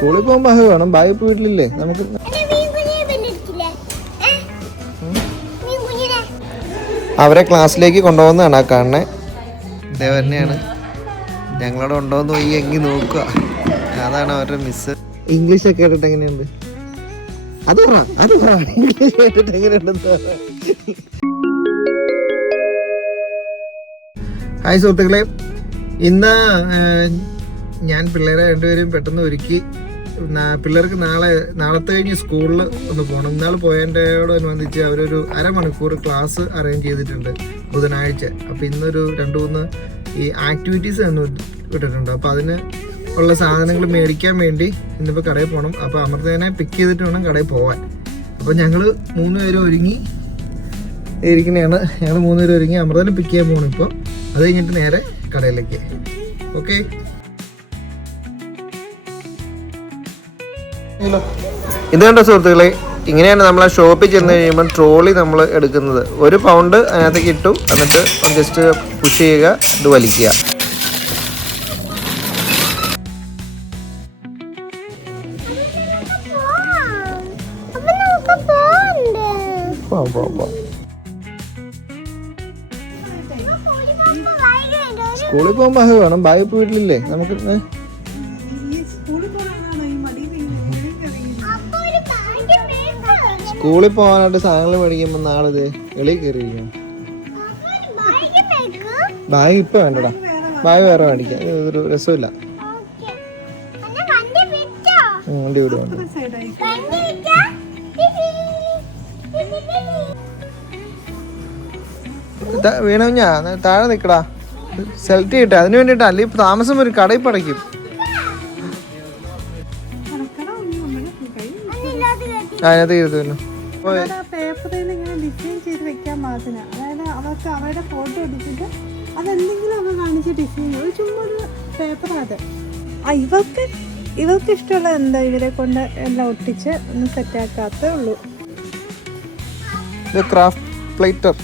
സ്കൂളിൽ പോകുമ്പോൾ ബാഗ് വേണം. ബാഗ് ഇപ്പോൾ വീട്ടിലില്ലേ നമുക്ക്? അവരെ ക്ലാസ്സിലേക്ക് കൊണ്ടുപോകുന്നതാണ് ആ കാണുന്നത്. ഇതേവന്നെയാണ്. ഞങ്ങളോട് ഉണ്ടോയെന്ന് പോയി എങ്കിൽ നോക്കുക. അതാണ് അവരുടെ മിസ്. ഇംഗ്ലീഷ് ഒക്കെ കേട്ടിട്ട് എങ്ങനെയുണ്ട്? അത് പറ ഇംഗ്ലീഷ് കേട്ടിട്ട് എങ്ങനെയുണ്ടെന്ന്. ഹായ് സുഹൃത്തുക്കളെ, ഇന്ന് ഞാൻ പിള്ളേരെ രണ്ടുപേരും പെട്ടെന്ന് ഒരുക്കി. പിള്ളേർക്ക് നാളത്തെ കഴിഞ്ഞ് സ്കൂളിൽ ഒന്ന് പോകണം. ഇന്നാൾ പോയതിൻ്റെയോടനുബന്ധിച്ച് അവരൊരു അരമണിക്കൂർ ക്ലാസ് അറേഞ്ച് ചെയ്തിട്ടുണ്ട് ബുധനാഴ്ച. അപ്പോൾ ഇന്നൊരു 2-3 ഈ ആക്ടിവിറ്റീസ് തന്നെ വിട്ടിട്ടുണ്ട്. അപ്പോൾ അതിന് ഉള്ള സാധനങ്ങൾ മേടിക്കാൻ വേണ്ടി ഇന്നിപ്പോൾ കടയിൽ പോകണം. അപ്പോൾ അമൃതേനെ പിക്ക് ചെയ്തിട്ട് വേണം കടയിൽ പോകാൻ. അപ്പോൾ ഞങ്ങൾ 3 പേരും ഒരുങ്ങി ഇരിക്കുന്നതാണ്. ഞങ്ങൾ 3 പേരും ഒരുങ്ങി അമൃതേനെ പിക്ക് ചെയ്യാൻ പോകണം. ഇപ്പോൾ അത് കഴിഞ്ഞിട്ട് നേരെ കടയിലേക്ക്. ഓക്കെ, ഇത് കണ്ടോ സുഹൃത്തുക്കളെ, ഇങ്ങനെയാണ് നമ്മൾ ആ ഷോപ്പിൽ ചെന്ന് കഴിയുമ്പോൾ ട്രോളി നമ്മൾ എടുക്കുന്നത്. 1 പൗണ്ട് അതിനകത്തേക്ക് ഇട്ടു, എന്നിട്ട് ജസ്റ്റ് പുഷ് ചെയ്യുക, ഇത് വലിക്കുക. സ്കൂളിൽ പോകുമ്പോൾ ബാഗ് വേണം. ബാഗ് ഇപ്പോൾ വീട്ടിലില്ലേ നമുക്ക്? സ്കൂളിൽ പോകാനായിട്ട് സാധനങ്ങൾ മേടിക്കുമ്പോൾ നാളെ എളി കയറിയിരിക്കും. ബാഗ് ഇപ്പൊ വേണ്ടടാ, ബാഗ് വേറെ മേടിക്കാം. ഇതൊരു രസമില്ല. വണ്ടി വിടുവാണ്ട്. വീണ ഞാൻ താഴെ നിക്കടാ, സെലക്ട് ചെയ്യട്ടെ. അതിന് വേണ്ടിട്ടാ, അല്ലെങ്കിൽ താമസം വരും, കടയിൽ പടയ്ക്കും. അതിനകത്ത് ഇരുന്നു പേപ്പറിൽ ഇങ്ങനെ ഡിസൈൻ ചെയ്ത് വെക്കാൻ മാത്രമാണ്. അതായത് അവർക്ക് അവരുടെ ഫോട്ടോ എടുത്തിട്ട് അതെന്തെങ്കിലും അവർ കാണിച്ച് ഡിസൈൻ ചെയ്യും. ചുമ്മാ ഒരു പേപ്പറാണ്. ഇവർക്ക് ഇഷ്ടമുള്ള എന്താ ഇവരെ കൊണ്ട് എല്ലാം ഒട്ടിച്ച് ഒന്ന് സെറ്റാക്കാത്തേ ഉള്ളൂ. ക്രാഫ്റ്റ് പ്ലേറ്റർ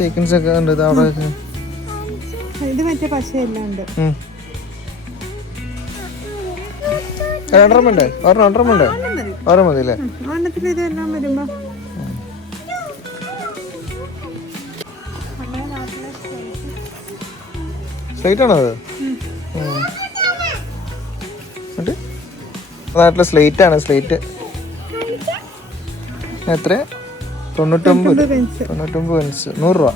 സീക്വൻസ് ഒക്കെ ഉണ്ട്. ഇത് മറ്റേ പശയെല്ലാം ഉണ്ട്. ഒരെണ്ണം മതി അല്ലേ? ഓണത്തിന് ഇതെല്ലാം വരുമ്പോ സ്ലേറ്റ് ആണോ അത്? നാട്ടിലെ സ്ലേറ്റ് ആണ്. സ്ലേറ്റ് എത്ര? 99 പെൻസ്, 100 രൂപ.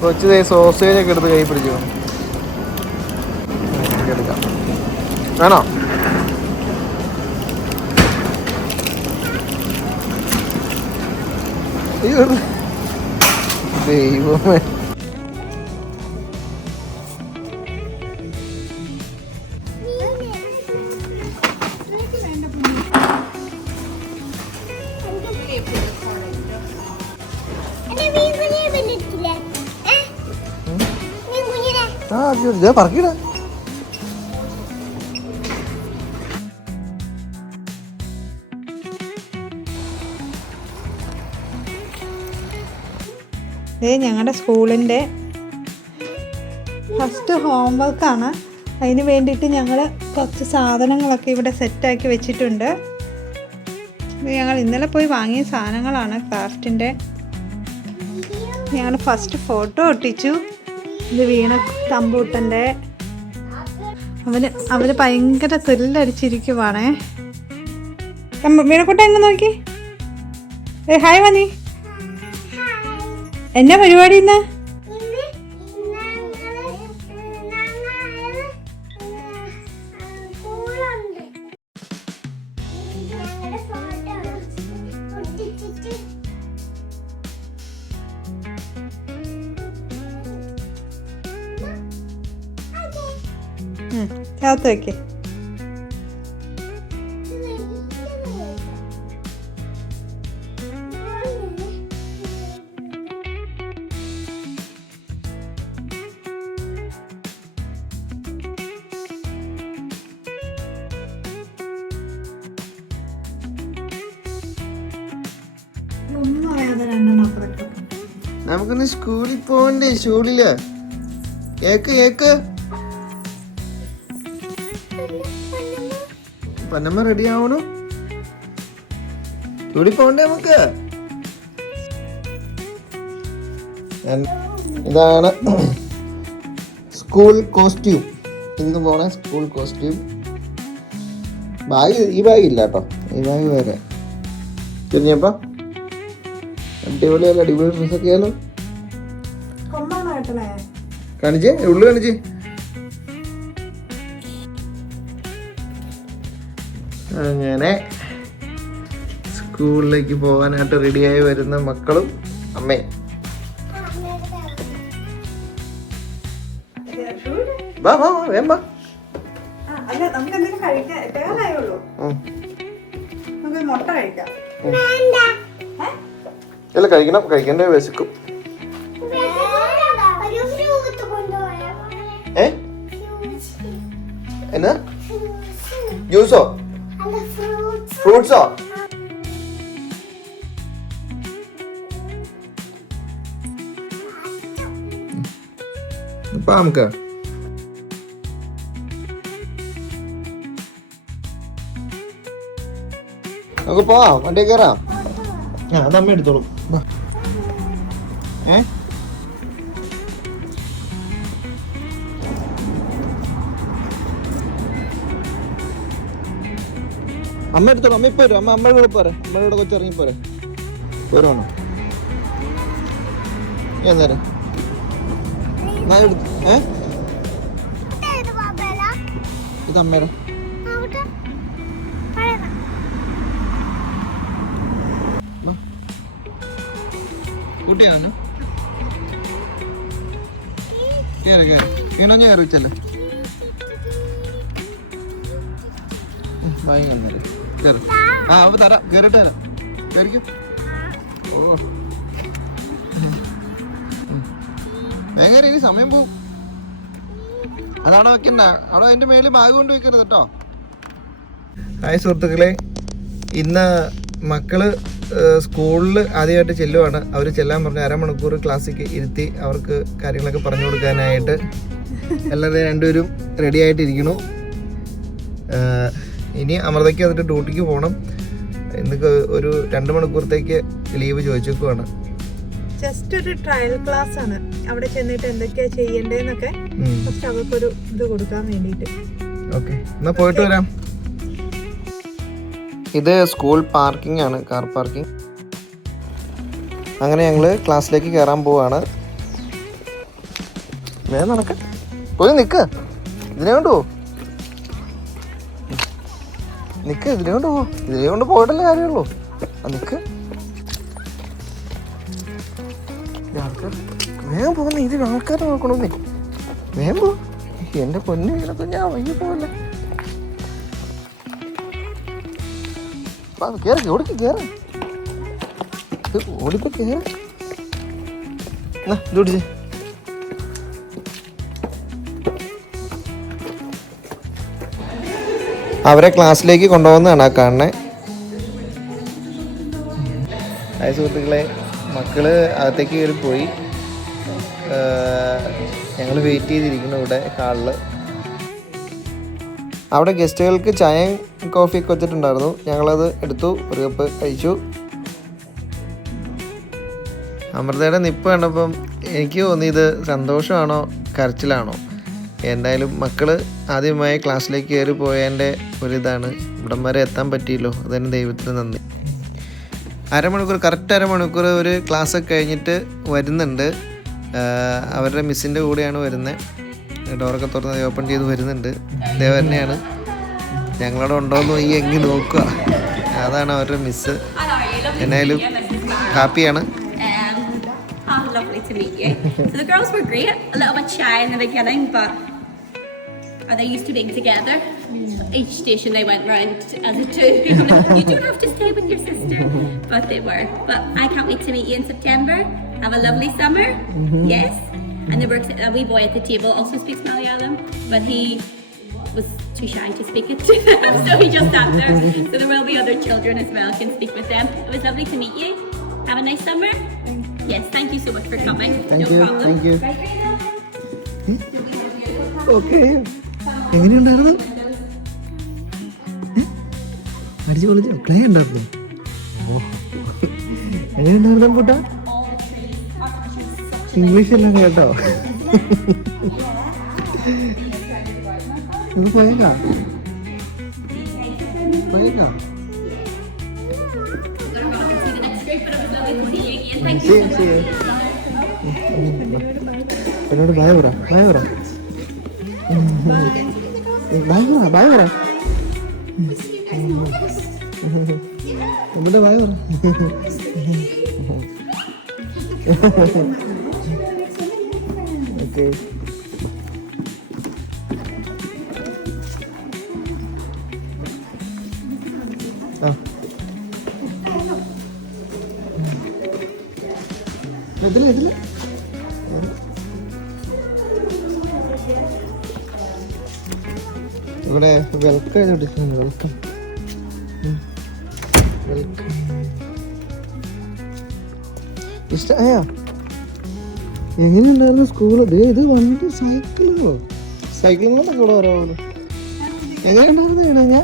കൊച്ചു സോസേജ് ഒക്കെ എടുത്ത് കൈ പിടിച്ചു എടുക്കാം. വേണോ? ദൈവമേ, പറക്കിട. ഞങ്ങളുടെ സ്കൂളിൻ്റെ ഫസ്റ്റ് ഹോംവർക്കാണ്. അതിന് വേണ്ടിയിട്ട് ഞങ്ങൾ കുറച്ച് സാധനങ്ങളൊക്കെ ഇവിടെ സെറ്റാക്കി വെച്ചിട്ടുണ്ട്. ഇത് ഞങ്ങൾ ഇന്നലെ പോയി വാങ്ങിയ സാധനങ്ങളാണ് ക്രാഫ്റ്റിൻ്റെ. ഞങ്ങൾ ഫസ്റ്റ് ഫോട്ടോ ഒട്ടിച്ചു. ഇത് വീണ തമ്പൂട്ടൻ്റെ. അവര് ഭയങ്കര ത്രില്ലടിച്ചിരിക്കുവാണേ. വീണക്കുട്ട എങ്ങ് നോക്കി. ഹായ് മതി. എന്നാ പരിപാടി ഇന്ന്? ചേർത്ത് വെക്കേ. നമുക്കൊന്ന് സ്കൂളിൽ പോകണ്ടേ? സ്കൂളില് ഏക്ക് പന്നമ്മ റെഡി ആവണു. സ്കൂളിൽ പോകണ്ടേ നമുക്ക്? ഇതാണ് സ്കൂൾ കോസ്റ്റ്യൂം. ഇന്ന് പോണ സ്കൂൾ കോസ്റ്റ്യൂം. ബാഗ്, ഈ ബാഗ് ഇല്ല കേട്ടോ, ഈ ബാഗ് വേറെ. തിരിഞ്ഞപ്പ അടിപൊളിയല്ല, അടിപൊളി ഡ്രസ്സൊക്കെ ആയാലോ. കാണിച്ചേ, ഉള്ളു കാണിച്ചേ. അങ്ങനെ സ്കൂളിലേക്ക് പോകാനായിട്ട് റെഡിയായി വരുന്ന മക്കളും അമ്മയും. വാ വാ വേം വാ. അല്ല കഴിക്കണം, കഴിക്കണ്ടേ, വിശക്കും. എന്നാ ജ്യൂസോ ഫ്രൂട്ട്സോ? അപ്പൊ നമുക്ക് നമുക്ക് പോവാം, വണ്ടി കയറാം. അതമ്മ എടുത്തോളും. അമ്മ എടുത്തോളൂ. അമ്മ ഇപ്പൊ വരും. അമ്മയുടെ കൂടെ പോരെ, അമ്മയുടെ കൂടെ കൊച്ചിറങ്ങി പോരെ. പോരാണോ? എന്നേരം ഇത് അമ്മയുടെ കുട്ടിയാണോ? ഞാൻ കയറിച്ചല്ലേ. വാങ്ങി കന്നേരം കയറി. അവ തരാം, കയറിട്ട് തരാം. കയറിക്കും. ഓ വേഗം ഇനി സമയം പോവും. അതാണോ വെക്കണ്ട? അവിടെ അതിന്റെ മേളിൽ ബാഗ് കൊണ്ട് വെക്കരുത് കേട്ടോ. ഹായ് സുഹൃത്തുക്കളെ, ഇന്ന് മക്കള് സ്കൂളിൽ ആദ്യമായിട്ട് ചെല്ലുവാണ്. അവർ ചെല്ലാൻ പറഞ്ഞ അരമണിക്കൂർ ക്ലാസ്സിക്ക് ഇരുത്തി അവർക്ക് കാര്യങ്ങളൊക്കെ പറഞ്ഞു കൊടുക്കാനായിട്ട് എല്ലാവരും രണ്ടുപേരും റെഡി ആയിട്ടിരിക്കണു. ഇനി അമൃതയ്ക്ക് വന്നിട്ട് ഡ്യൂട്ടിക്ക് പോകണം. ഇന്നൊക്കെ ഒരു 2 മണിക്കൂറത്തേക്ക് ലീവ് ചോദിച്ചേക്കുവാണ്. ജസ്റ്റ് ഒരു ട്രയൽ ക്ലാസ് ആണ്. അവിടെ ചെന്നിട്ട് എന്തൊക്കെയാ ചെയ്യണ്ടേന്നൊക്കെ അവർക്കൊരു ഇത് കൊടുക്കാൻ വേണ്ടിട്ട്. ഓക്കെ, എന്നാ പോയിട്ട് വരാം. ഇത് സ്കൂൾ പാർക്കിംഗ് ആണ്, കാർ പാർക്കിംഗ്. അങ്ങനെ ഞങ്ങള് ക്ലാസ്സിലേക്ക് കയറാൻ പോവാണ്. വേഗം നടക്ക, പോയി നിക്ക്. ഇതിനെ കൊണ്ട് പോ, നിക്ക്. ഇതിനെ കൊണ്ട് പോ, ഇതിനെ കൊണ്ട് പോയിട്ടല്ലേ കാര്യമുള്ളൂ. നിക്ക്, വേഗം പോകുന്ന. ഇത് ആൾക്കാരെ നോക്കണമെന്നേ. വേഗം പോ. എന്റെ പൊന്നു വീണത്ത് ഞാൻ വൈകി പോവല്ലേ. കേറ, ഓടിക്ക് കേറ, ഓടിപ്പോ കേറ. ഇതോടിച്ചേ. അവരെ ക്ലാസ്സിലേക്ക് കൊണ്ടുപോകുന്നതാണ് ആ കാണണേ. ഹായ് സുഹൃത്തുക്കളെ, മക്കള് അകത്തേക്ക് കയറി പോയി. ഞങ്ങൾ വെയിറ്റ് ചെയ്തിരിക്കുന്നു ഇവിടെ ഹാളിൽ. അവിടെ ഗസ്റ്റുകൾക്ക് ചായയും കോഫിയൊക്കെ വെച്ചിട്ടുണ്ടായിരുന്നു. ഞങ്ങളത് എടുത്തു, ഒരു കപ്പ് കഴിച്ചു. അമൃതയുടെ നിപ്പ് കണ്ടപ്പം എനിക്ക് തോന്നിയത് സന്തോഷമാണോ കരച്ചിലാണോ. എന്തായാലും മക്കൾ ആദ്യമായി ക്ലാസ്സിലേക്ക് കയറി പോയതിൻ്റെ ഒരിതാണ്. ഇവിടം വരെ എത്താൻ പറ്റിയല്ലോ, അതിന് ദൈവത്തിന് നന്ദി. കറക്റ്റ് അരമണിക്കൂർ ഒരു ക്ലാസ്സൊക്കെ കഴിഞ്ഞിട്ട് വരുന്നുണ്ട്. അവരുടെ മിസ്സിൻ്റെ കൂടെയാണ് വരുന്നത്. ഡോറൊക്കെ തുറന്ന് ഓപ്പൺ ചെയ്ത് വരുന്നുണ്ട്. ഇതേ തന്നെയാണ്. ഞങ്ങളവിടെ ഉണ്ടോയെന്ന് പോയി എങ്കിൽ നോക്കുക. അതാണ് അവരുടെ മിസ്സ്. എന്നാലും ഹാപ്പിയാണ്. Lovely to meet you. So the girls were great, a little bit shy in the beginning, but they used to being together. Each station they went round as a two. You don't have to stay with your sister, but they were. But I can't wait to meet you in September. Have a lovely summer. Yes. And there works a wee boy at the table also speaks Malayalam, but he was too shy to speak it to them, so he just sat there. So there will be other children as well can speak with them. It was lovely to meet you. Have a nice summer. Yes, thank you so much for coming. Thank No you problem. Thank you. Okay, എങ്ങനെയുണ്ടായിരുന്നു? അടിച്ചു പൊളിച്ചോ? Clay ഉണ്ടായിരുന്നു. എങ്ങനെയുണ്ടായിരുന്നു പൂട്ട? English എല്ലാം കേട്ടോ? ഇത് പോയേക്കാ പോയേക്കാ. എന്നോട് bye പറ, bye പറ, ബായ് പറ, ബായ് പറ, എന്നിട്ട് ബായ് പറ. ഓക്കെ, ആ ഇതില് ഇതില് ഇവിടെ വെൽക്കം ചെയ്തിട്ടുണ്ട്. Welcome welcome. ഇഷ്ടമായോ? എങ്ങനെയുണ്ടായിരുന്നു സ്കൂള്? ഇത് വണ്ടി സൈക്കിളോ? സൈക്കിൾ കൊണ്ടൊക്കെ ഇവിടെ വരാമല്ലോ. എങ്ങനെയുണ്ടായിരുന്നു?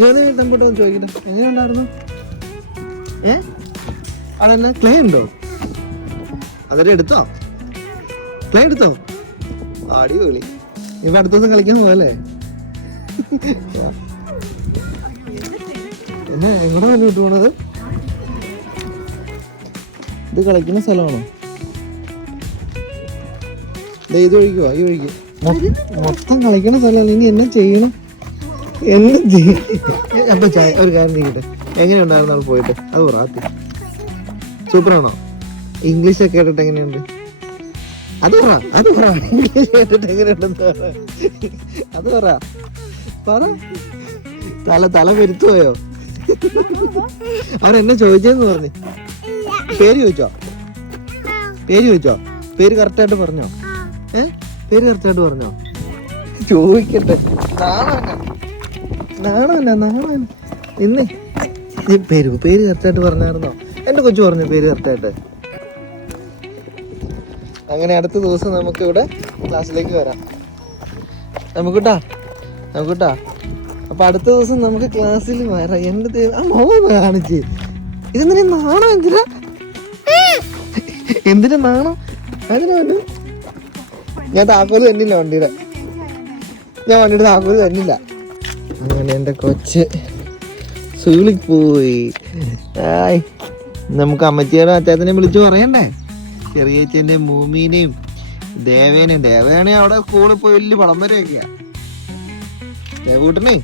ഞാൻ തമ്പോട്ടോ ചോദിക്കട്ടെ, എങ്ങനെയുണ്ടായിരുന്നു? അതെന്നാ ക്ലേ ഉണ്ടോ? അതൊരു എടുത്തോ? ക്ലേ എടുത്തോ? അടിപൊളി. ഇപ്പൊ അടുത്ത ദിവസം കളിക്കാൻ പോകല്ലേ? എന്നെ എങ്ങോട്ടാ വണ്ടി വിട്ടു പോണത്? ഇത് കളിക്കുന്ന സ്ഥലമാണോ? ഇത് ഒഴിക്കുവാ? ഈ ഒഴിക്കും മൊത്തം കളിക്കണ സ്ഥലമല്ല. ഇനി എന്നെ ചെയ്യണം? എന്ത് ചെയ്യും? അപ്പൊ ഒരു കാര്യം ചെയ്യട്ടെ, എങ്ങനെയുണ്ടായിരുന്നു അവിടെ പോയിട്ട്? അത് പറ. സൂപ്പറാണോ? ഇംഗ്ലീഷൊക്കെ കേട്ടിട്ട് എങ്ങനെയുണ്ട്? അത് പറ, അത് പറ. ഇംഗ്ലീഷ് കേട്ടിട്ട് എങ്ങനെയുണ്ടെന്ന് പറ. അത് പറ, പറ. തല പെരുത്തുപോയോ? അവരെന്നെ ചോദിച്ചെന്ന് പറഞ്ഞു. പേര് ചോദിച്ചോ? പേര് ചോദിച്ചോ? പേര് കറക്റ്റായിട്ട് പറഞ്ഞോ? പേര് കറക്റ്റായിട്ട് പറഞ്ഞോ? ചോദിക്കട്ടെ. നാണോ ഇന്ന് നീ പേര് കറക്റ്റായിട്ട് പറഞ്ഞായിരുന്നോ? എന്റെ കൊച്ചു പറഞ്ഞു പേര് കറക്റ്റായിട്ട്. അങ്ങനെ അടുത്ത ദിവസം നമുക്ക് ഇവിടെ ക്ലാസ്സിലേക്ക് വരാം. നമുക്കിട്ടാ അപ്പൊ അടുത്ത ദിവസം നമുക്ക് ക്ലാസ്സിൽ വരാം. എന്റെ ആ മോഹം കാണിച്ച് ഇതെന്തിനാ നാണോ? എന്തിനാ നാണോ? അതിനാ ഞാൻ താക്കോല് തന്നില്ല വണ്ടിയുടെ. ഞാൻ വണ്ടിയുടെ താക്കോല് തന്നില്ല. അങ്ങനെ എൻ്റെ കൊച്ച് സ്കൂളിൽ പോയി. നമുക്ക് അമ്മച്ചിയുടെ അച്ചാച്ചനെയും വിളിച്ചു പറയണ്ടേ? ചെറിയച്ഛൻ്റെയും മൂമീനെയും ദേവേനെയും അവിടെ സ്കൂളിൽ പോയി വലിയ പടം വരെയൊക്കെയാ. ദേവൂട്ടനെ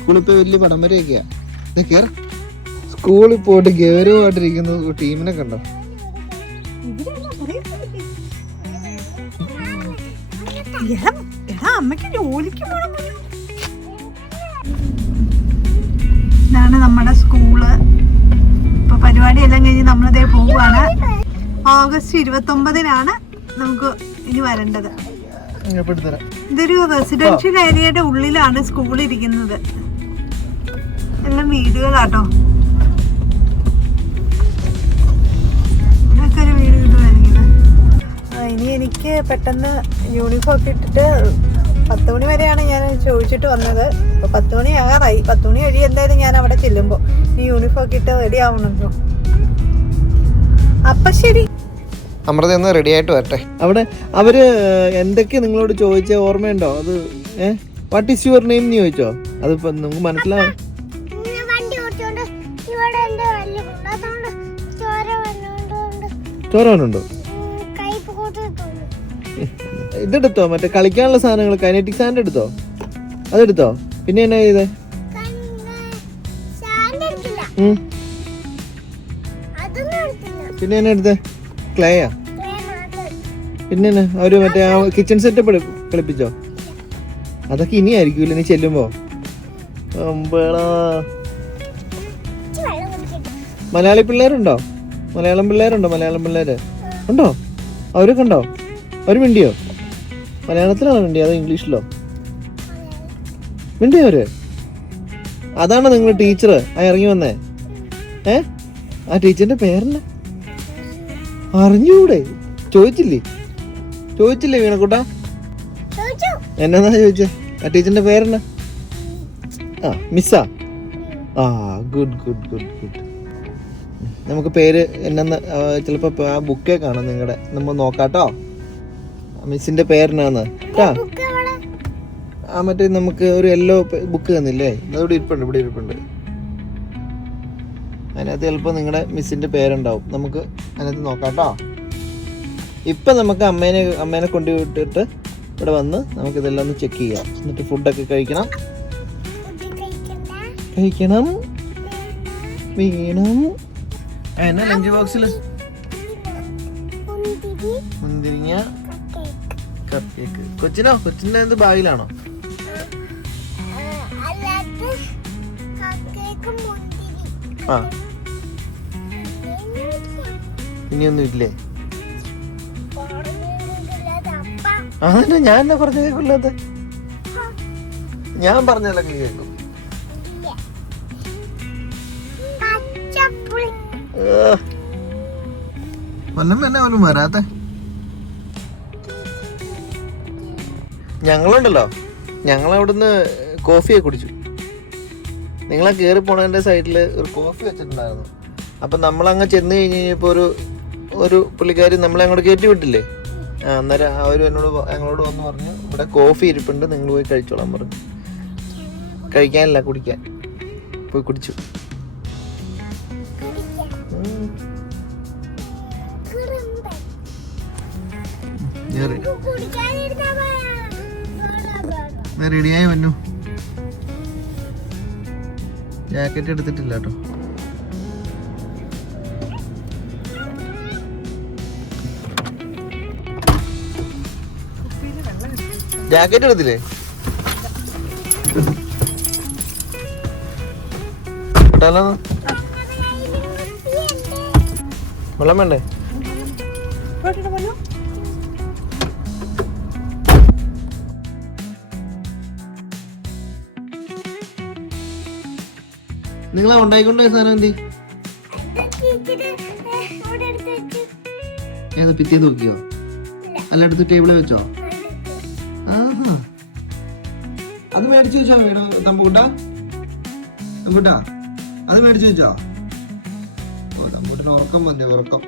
സ്കൂളിൽ പോയി വലിയ പടം വരെയൊക്കെയാ. കേറ സ്കൂളിൽ പോയിട്ട് ഗൗരവമായിട്ടിരിക്കുന്ന ടീമിനെ കണ്ടോ? ഇതാണ് നമ്മുടെ സ്കൂള്. ഇപ്പൊ പരിപാടിയെല്ലാം കഴിഞ്ഞ് നമ്മളിതേ പോവാണ്. ഓഗസ്റ്റ് 29-നാണ് നമുക്ക് ഇനി വരേണ്ടത്. ഇതൊരു റെസിഡൻഷ്യൽ ഏരിയയുടെ ഉള്ളിലാണ് സ്കൂൾ ഇരിക്കുന്നത്. എല്ലാം വീടുകളാട്ടോ. ഇതൊക്കെ ഒരു വീട് കിട്ടുമായിരിക്കുന്നത്. ഇനി എനിക്ക് പെട്ടെന്ന് യൂണിഫോം ഒക്കെ ഇട്ടിട്ട് 10 മണി വരെയാണ് ഞാൻ ചോദിച്ചിട്ട് വന്നത്. ഇപ്പൊ 10 മണി ആകാറായി. 10 മണി വഴി എന്തായാലും ഞാൻ അവിടെ ചെല്ലുമ്പോ ഈ യൂണിഫോം ഒക്കെ ഇട്ട് റെഡി ആവണല്ലോ. അപ്പൊ ശരി, അമൃത ഒന്ന് റെഡി ആയിട്ട് വരട്ടെ. അവിടെ അവര് എന്തൊക്കെ നിങ്ങളോട് ചോദിച്ച ഓർമ്മയുണ്ടോ? അത് വാട്ട് ഈസ് യുവർ നെയിം എന്ന് ചോദിച്ചോ? അതിപ്പോ നമുക്ക് മനസ്സിലാവും. ചോരവനുണ്ടോ? ഇതെടുത്തോ? മറ്റേ കളിക്കാനുള്ള സാധനങ്ങൾ കൈനറ്റിക് സാൻഡ് എടുത്തോ? അതെടുത്തോ? പിന്നെ എന്നാ ചെയ്തേ? പിന്നെ എന്നാ എടുത്തേ? ക്ലേയാ? പിന്നെ എന്നാ അവര് മറ്റേ ആ കിച്ചൺ സെറ്റപ്പ് കളിപ്പിച്ചോ? അതൊക്കെ ഇനി ആയിരിക്കൂല്ലേ നീ ചെല്ലുമ്പോ? മലയാളി പിള്ളേരുണ്ടോ? മലയാളം പിള്ളേര് ഉണ്ടോ? അവരൊക്കെ ഉണ്ടോ? അവര് മിണ്ടിയോ? മലയാളത്തിലാണോ മിണ്ടി അതോ ഇംഗ്ലീഷിലോ മിണ്ടി അവര്? അതാണോ നിങ്ങൾ ടീച്ചർ ഇറങ്ങി വന്നേ? ആ ടീച്ചറിന്റെ പേരെന്നാ അറിഞ്ഞൂടെ? ചോദിച്ചില്ലേ വീണക്കുട്ടാ? എന്നാ ചോദിച്ചേ? ആ ടീച്ചറിന്റെ പേരെന്നാ? ആ മിസ്സാ. ആ ഗുഡ് ഗുഡ് ഗുഡ് ഗുഡ്. നമുക്ക് പേര് എന്നാന്ന് ചിലപ്പോ ആ ബുക്കേ കാണാം നിങ്ങളുടെ. നമ്മൾ നോക്കാട്ടോ മിസ്സിന്റെ പേരെന്നാന്ന് കേട്ടാ. ആ മറ്റേ നമുക്ക് ഒരു യെല്ലോ ബുക്ക് തന്നില്ലേ, ഇവിടെ ഇരിപ്പുണ്ട്. അതിനകത്ത് ചിലപ്പോൾ നിങ്ങളുടെ മിസ്സിന്റെ പേരുണ്ടാവും. നമുക്ക് അതിനകത്ത് നോക്കാട്ടോ. ഇപ്പം നമുക്ക് അമ്മേനെ കൊണ്ടുവിട്ടിട്ട് ഇവിടെ വന്ന് നമുക്കിതെല്ലാം ഒന്ന് ചെക്ക് ചെയ്യാം. എന്നിട്ട് ഫുഡൊക്കെ കഴിക്കണം. വീണം. എന്നാ ലഞ്ച് ബോക്സിൽ? മുന്തിരിങ്ങ, കപ്പ് കേക്ക്. കൊച്ചിന്റെ എന്ത് ബാഗിലാണോ? ആ ഇനിയൊന്നും ഇല്ലേ? അതന്നെ ഞാൻ എന്നാ പറഞ്ഞ കേൾക്കില്ലാത്ത? ഞാൻ പറഞ്ഞാലൊക്കെ കേൾക്കും. വല്ലം തന്നെ പോലും വരാത്ത. ഞങ്ങളുണ്ടല്ലോ, ഞങ്ങളവിടുന്ന് കോഫിയെ കുടിച്ചു. നിങ്ങളെ കയറി പോണതിൻ്റെ സൈഡിൽ ഒരു കോഫി വെച്ചിട്ടുണ്ടായിരുന്നു. അപ്പം നമ്മളങ്ങ് ചെന്ന് കഴിഞ്ഞ് കഴിഞ്ഞപ്പോൾ ഒരു പുള്ളിക്കാരി നമ്മളെ അങ്ങോട്ട് കയറ്റി വിട്ടില്ലേ. അന്നേരം അവർ ഞങ്ങളോട് വന്ന് പറഞ്ഞു ഇവിടെ കോഫി ഇരിപ്പുണ്ട്, നിങ്ങൾ പോയി കഴിച്ചോളാൻ പറഞ്ഞു. കഴിക്കാനല്ല, കുടിക്കാൻ. പോയി കുടിച്ചു. റെഡിയായി വന്നു. ജാക്കറ്റ് എടുത്തിട്ടില്ല കേട്ടോ. ജാക്കറ്റ് എടുത്തില്ലേ? വെള്ളം വേണ്ടേ? നിങ്ങളെ ഉണ്ടായിക്കൊണ്ട സാധനം എന്തി? ഏത് പിറ്റേ നോക്കിയോ? അല്ല എടുത്ത് ടേബിളിൽ വെച്ചോ? ആഹാ, അത് മേടിച്ചു വെച്ചോ വീട് തമ്പൂട്ടാ? അത് മേടിച്ചു വെച്ചോ? ഓ തമ്പൂട്ടിന് ഉറക്കം വന്നേ, ഉറക്കം.